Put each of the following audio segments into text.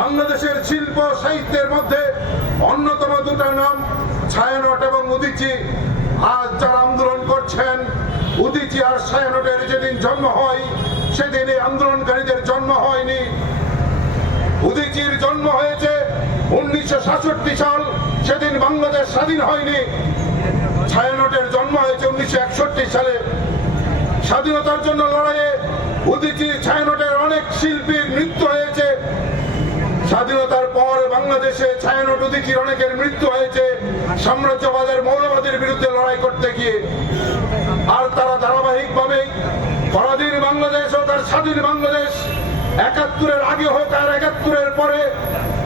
বাংলাদেশের শিল্প সাহিত্যের মধ্যে অন্যতম দুটো নাম ছায়ানট এবং উদীচী। আজ যারা আন্দোলন করছেন, উদীচী আর ছায়ানটের যেদিন জন্ম হয় সেদিন এই আন্দোলনকারীদের জন্ম হয়নি। উদীচীর জন্ম হয়েছে 1967 সাল, সেদিন বাংলাদেশ স্বাধীন হয়নি। ছায়ানটের জন্ম হয়েছে 1961 সালে। স্বাধীনতার জন্য লড়াইয়ে উদীচী ছায়ানটের অনেক শিল্পীর মৃত্যু হয়েছে। স্বাধীনতার পর বাংলাদেশে ছায়ানট উদীচীর অনেকের মৃত্যু হয়েছে সাম্রাজ্যবাদের মৌলবাদের বিরুদ্ধে লড়াই করতে গিয়ে। আর তারা ধারাবাহিকভাবে পরাধীন বাংলাদেশ হোক আর স্বাধীন বাংলাদেশ, 71-এর আগে হোক আর 71-এর পরে,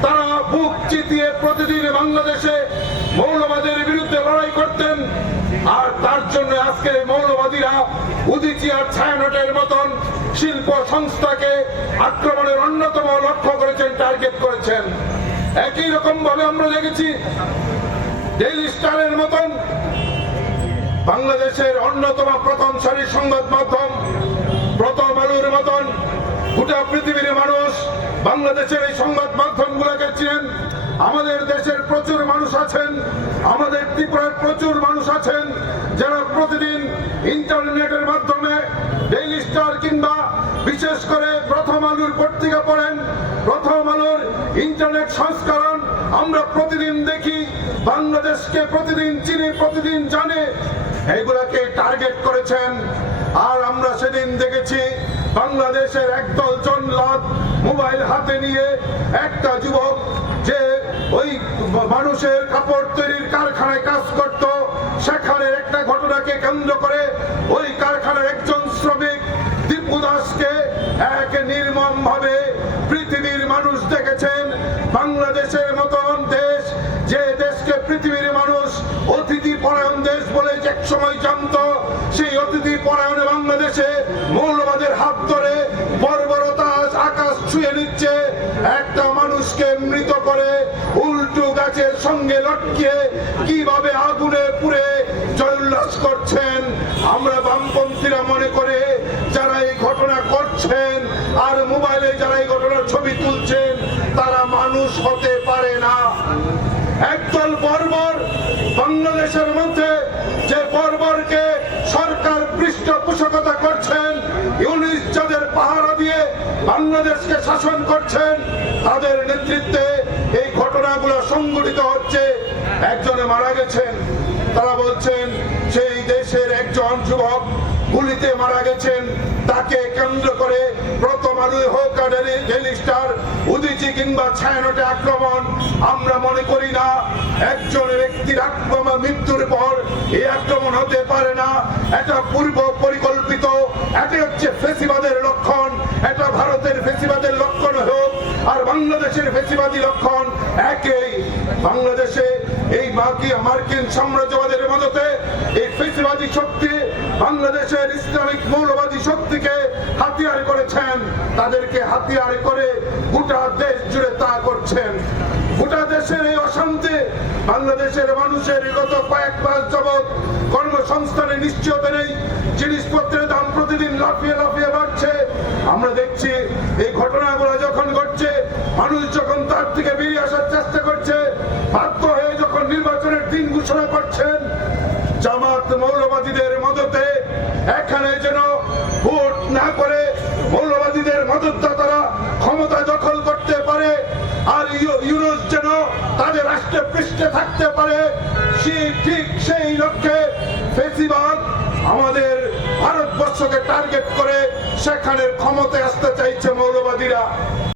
তারা বুক চিতিয়ে প্রতিদিন বাংলাদেশে মৌলবাদের বিরুদ্ধে লড়াই করতেন। আর তার জন্য আজকে মৌলবাদীরা উদীচী আর ছায়ানটের মতন শিল্প সংস্থাকে আক্রমণের অন্যতম লক্ষ্য করেছেন, টার্গেট করেছেন। একই রকম ভাবে আমরা দেখেছি ডেইলি স্টারের মতন বাংলাদেশের অন্যতম প্রথম সারির সংবাদ মাধ্যম, প্রথম আলোর মতন গোটা পৃথিবীর মানুষ বাংলাদেশের এই সংবাদ মাধ্যমগুলোকে চিনেন। আমাদের দেশের প্রচুর মানুষ আছেন, আমাদের ত্রিপুরার প্রচুর মানুষ আছেন যারা প্রতিদিন ইন্টারনেটের মাধ্যমে ডেইলি স্টার কিংবা বিশেষ করে প্রথম আলোর পত্রিকা পড়েন। প্রথম আলোর ইন্টারনেট সংস্করণ আমরা প্রতিদিন দেখি, বাংলাদেশকে প্রতিদিন চিনি, প্রতিদিন জানে, এগুলাকে টার্গেট করেছেন। আর আমরা সেদিন দেখেছি বাংলাদেশের একদল জনলাদ মোবাইল হাতে নিয়ে একটা যুবক যে ওই মানুষের কাপড় তৈরির কারখানায় কাজ করত, সেখানে একটা ঘটনাকে কেন্দ্র করে ওই কারখানার একজন শ্রমিক দীপু দাসকে এক নির্মম ভাবে পৃথিবীর মানুষ দেখেছেন। বাংলাদেশের মতন দেশ, যে দেশকে পৃথিবীর মানুষ অতিথি পরায়ণ দেশ বলে এক সময় জানত, সেই অতিথি পরায়ণ বাংলাদেশে মৌলবাদের হাত ধরে বর্বরতা আকাশ ছুঁয়ে নিচ্ছে। একটা মানুষকে মৃত করে উল্টো গাছের সঙ্গে লটকিয়ে কিভাবে আগুনে পুড়ে জয়োল্লাস করছেন। আমরা বামপন্থীরা মনে করে যারা এই ঘটনা করছেন আর মোবাইলে যারা এই ঘটনার ছবি তুলছেন তারা মানুষ হতে পারে না। একদল বর্বর বাংলাদেশের মধ্যে যে বর্বরকে সরকার পৃষ্ঠপোষকতা করছেন, ইউনিস যাদের পাহারা দিয়ে বাংলাদেশকে শাসন করছেন, তাদের নেতৃত্বে এই ঘটনাগুলো সংঘটিত হচ্ছে। একজনে মারা গেছেন, তারা বলছেন সেই দেশের একজন যুবক গুলিতে মারা গেছেন, তাকে কেন্দ্র করে প্রথম আলো হোক আর ডেইলি স্টার, উদীচী কিংবা ছায়ানটে আক্রমণ। আমরা মনে করি না একজন ব্যক্তির আক্রমণ মৃত্যুর পর এই আক্রমণ হতে পারে না। এটা পূর্ব পরিকল্পিত, এটা হচ্ছে ফেসিবাদের লক্ষণ। এটা ভারতের ফেসিবাদের লক্ষণ হোক আর বাংলাদেশের ফেসিবাদী লক্ষণ একই। বাংলাদেশে এই মার্কিন সাম্রাজ্যবাদের মদতে এই ফেসিবাদী শক্তি বাংলাদেশের ইসলামিক মৌলবাদী শক্তিকে হাতিয়ার করেছেন, তাদেরকে হাতিয়ার করে গোটা দেশ জুড়ে তা করছেন। গোটা দেশের এই অশান্তি, বাংলাদেশের মানুষের বিগত কয়েক মাস যাবৎ কর্মসংস্থানের নিশ্চয়তা নেই, জিনিসপত্রের দাম প্রতিদিন লাফিয়ে লাফিয়ে বাড়ছে। আমরা দেখছি এই ঘটনাগুলো যখন ঘটছে, মানুষ যখন তার থেকে বেরিয়ে আসার চেষ্টা করছে, বাধ্য হয়ে যখন নির্বাচনের দিন ঘোষণা করছেন, জামাত মৌলবাদীদের মদতে এখানে যেন ভোট না করে মৌলবাদীদের মদতটা তারা ক্ষমতা দখল করতে পারে আর ইউনুস যেন তাদের রাষ্ট্রের পৃষ্ঠে থাকতে পারে, ঠিক সেই লক্ষ্যে ফেসিবাদ আমাদের ভারতবর্ষকে টার্গেট করে সেখানের ক্ষমতায় আসতে চাইছে মৌলবাদীরা।